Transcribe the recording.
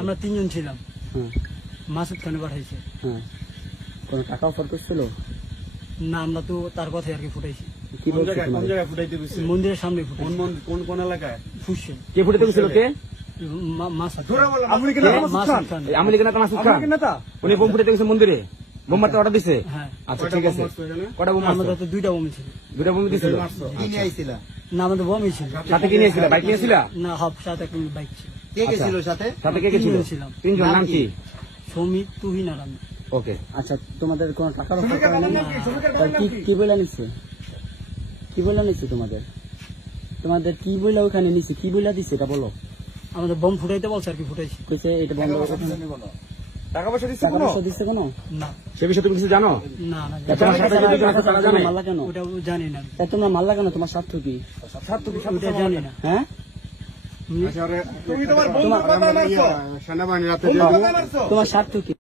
আমরা 3 জন ছিলাম। হ্যাঁ মাসুদ খানে পাঠাইছে। হ্যাঁ কোন টাকা অফার করছিল না, আমরা তো তার কথাই আর কি ফুটাইছি। কি বলছো কোন জায়গায় ফুটাইতে গেছে? মন্দিরের সামনে ফুটাইছি। কোন এলাকায়? ফুসছে কে ফুটাতে গেছিল কে মাসুদ আমলি কেন মাসুদ খান। আমলি কেন মাসুদ খান নেতা? উনি বোম ফুটাতে গেছে মন্দিরে বোম মারতে অর্ডার দিছে হ্যাঁ, আচ্ছা ঠিক আছে কটা বোম আমাদের মারছো তো 2টা বোম ছিল। দুটা বোম দিছিল কি নিয়ে আইছিল? না, আমাদের বোমই ছিল। সাথে কি নিয়েছিল বাইক নিয়েছিল না, হব সাথে একটা বাইক ছিল। কে গেছিল সাথে? সাথে কে কে ছিল ছিলাম। 3 জন নাম কি সমিত, তুহিন আর আমি। ওকে আচ্ছা তোমাদের কোন টাকার অফার করে না কি বলে নিছে কি বলে নিছে তোমাদের কি বলে ওখানে নিছে কি বলে দিছে এটা বলো আমাদের বোম ফুটাইতে বলছে আর কি ফুটাইছি। কইছে এটা বন্ধ করতে টাকা পয়সা দিচ্ছে টাকা পয়সা দিছে কেন না সে বিষয়ে তুমি কিছু জানো না না, তোমার সাথে যদি কেউ আছে তারা জানে মাল্লা কেন ওটা জানি না। তা তোমরা মাল্লা কেন তোমার স্বার্থ কি ওটা জানি না। হ্যাঁ তুমি তোমার বন্ধুর কথা মারছো? সেনাবাহিনী রাতে তোমার স্বার্থ কি